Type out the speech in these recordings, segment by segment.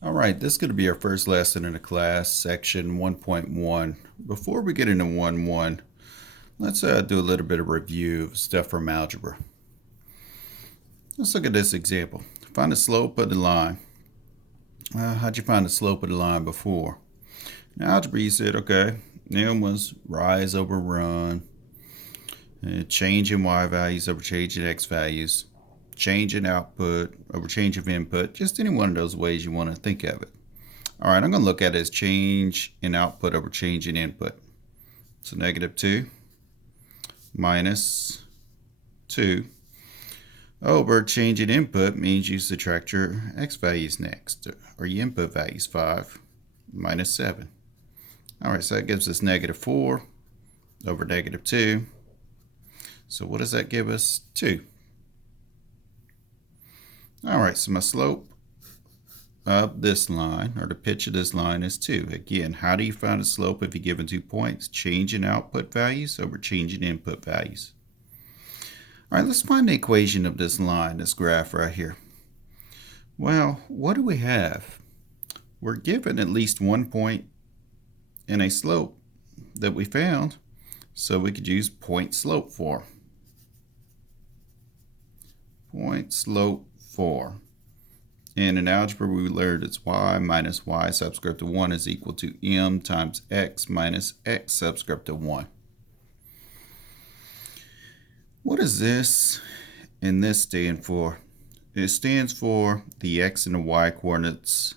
All right, this is going to be our first lesson in the class, section 1.1. Before we get into 1.1, let's do a little bit of review of stuff from algebra. Let's look at this example. Find the slope of the line. How'd you find the slope of the line before? In algebra, you said, okay, M was rise over run, change in y values over change in x values, change in output over change of input, just any one of those ways you want to think of it. All right, I'm going to look at it as change in output over change in input. So negative 2 minus 2 over change in input means you subtract your x values next, or your input values, 5 minus 7. All right, so that gives us negative 4 over negative 2. So what does that give us? 2. All right, so my slope of this line, or the pitch of this line, is 2. Again, how do you find a slope if you're given 2 points? Change in output values over change in input values. All right, let's find the equation of this line, this graph right here. Well, what do we have? We're given at least 1 point in a slope that we found, so we could use point slope form. Point slope form. And in algebra, we learned it's y minus y subscript to 1 is equal to m times x minus x subscript to 1. What does this and this stand for? It stands for the x and the y coordinates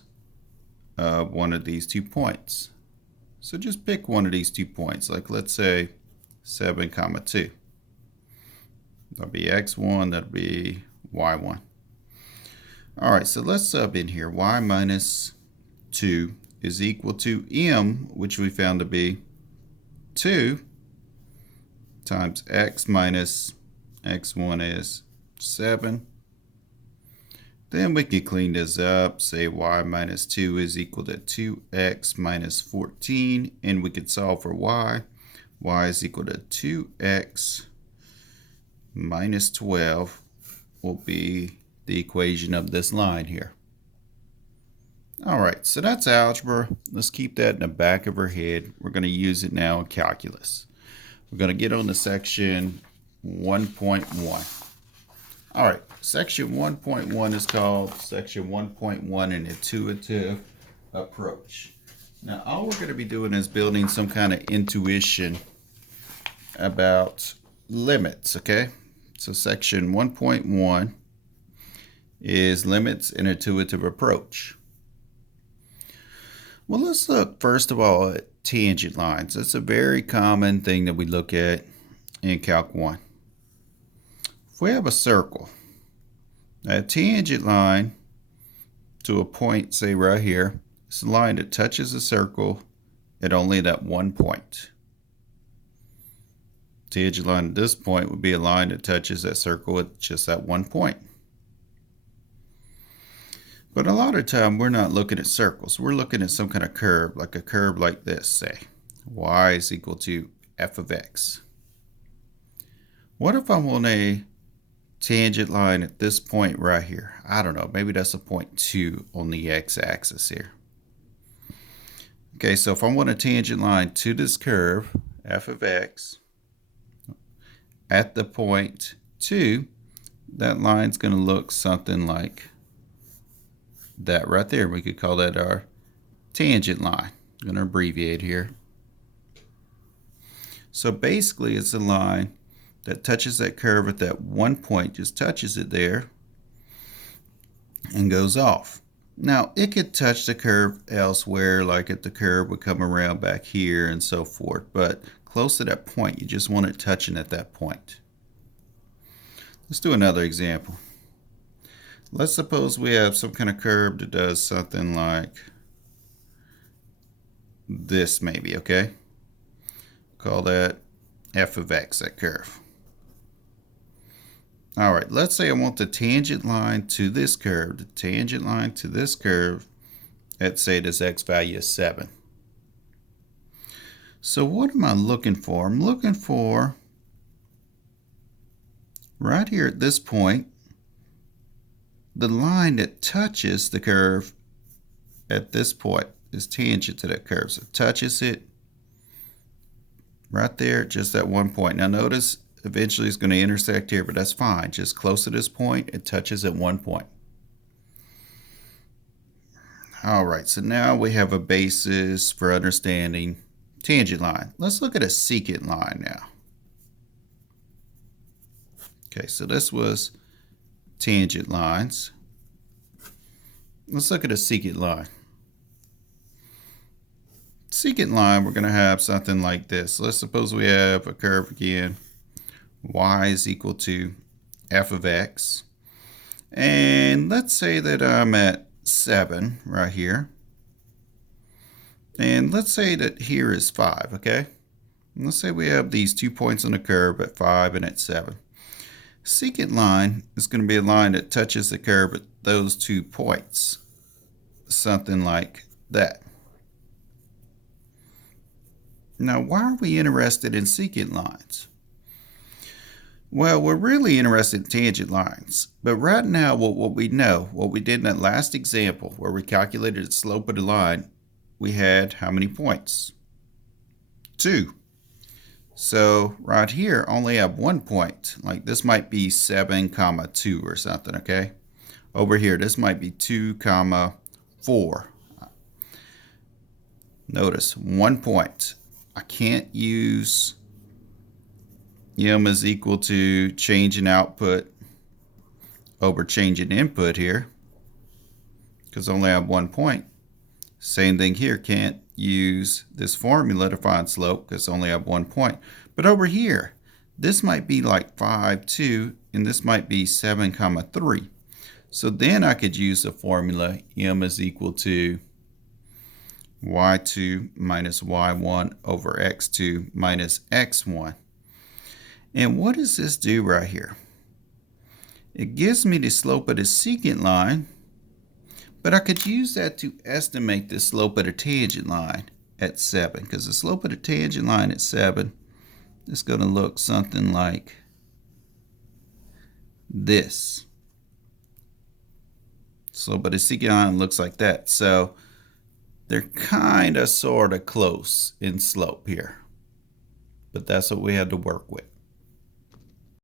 of one of these 2 points. So just pick one of these 2 points, like let's say 7, 2. That'll be x1, that'll be y1. All right, so let's sub in here. Y minus 2 is equal to m, which we found to be 2, times x minus x1 is 7. Then we can clean this up, say y minus 2 is equal to 2x minus 14, and we could solve for y. Y is equal to 2x minus 12 will be the equation of this line here. All right, so that's algebra. Let's keep that in the back of our head. We're going to use it now in calculus. We're going to get on to section 1.1. All right, section 1.1 is called section 1.1, an intuitive approach. Now, all we're going to be doing is building some kind of intuition about limits, okay? So section 1.1 is limits and intuitive approach. Well, let's look first of all at tangent lines. That's a very common thing that we look at in Calc 1. If we have a circle, a tangent line to a point, say right here, it's a line that touches the circle at only that one point. Tangent line at this point would be a line that touches that circle at just that one point. But a lot of time we're not looking at circles. We're looking at some kind of curve, like a curve like this, say. Y is equal to f of x. What if I want a tangent line at this point right here? I don't know, maybe that's a point 2 on the x-axis here. Okay, so if I want a tangent line to this curve, f of x, at the point 2, that line's going to look something like that right there. We could call that our tangent line. I'm going to abbreviate here. So basically it's a line that touches that curve at that one point, just touches it there and goes off. Now it could touch the curve elsewhere, like if the curve would come around back here and so forth, but close to that point, you just want it touching at that point. Let's do another example. Let's suppose we have some kind of curve that does something like this maybe, okay? Call that f of x, that curve. All right, let's say I want the tangent line to this curve, the tangent line to this curve at, say, this x value is 7. So what am I looking for? I'm looking for right here at this point, the line that touches the curve at this point is tangent to that curve. So it touches it right there, just at one point. Now notice eventually it's going to intersect here, but that's fine. Just close to this point, it touches at one point. All right, so now we have a basis for understanding tangent line. Let's look at a secant line now. Okay, so this was tangent lines. Let's look at a secant line. Secant line, we're going to have something like this. Let's suppose we have a curve again. Y is equal to f of x. And let's say that I'm at 7 right here. And let's say that here is 5, okay? And let's say we have these 2 points on the curve at 5 and at 7. Secant line is going to be a line that touches the curve at those 2 points. Something like that. Now, why are we interested in secant lines? Well, we're really interested in tangent lines. But right now, what we know, what we did in that last example where we calculated the slope of the line, we had how many points? 2. So right here, only have 1 point. Like this might be 7, 2 or something, okay? Over here, this might be 2, 4. Notice 1 point. I can't use m is equal to change in output over change in input here because I only have 1 point. Same thing here, can't use this formula to find slope because I only have 1 point. But over here, this might be like 5, 2, and this might be 7, 3. So then I could use the formula m is equal to y2 minus y1 over x2 minus x1. And what does this do right here? It gives me the slope of the secant line, but I could use that to estimate the slope of the tangent line at 7, because the slope of the tangent line at 7 is going to look something like this. Slope of the secant line looks like that. So they're kind of sort of close in slope here, but that's what we had to work with.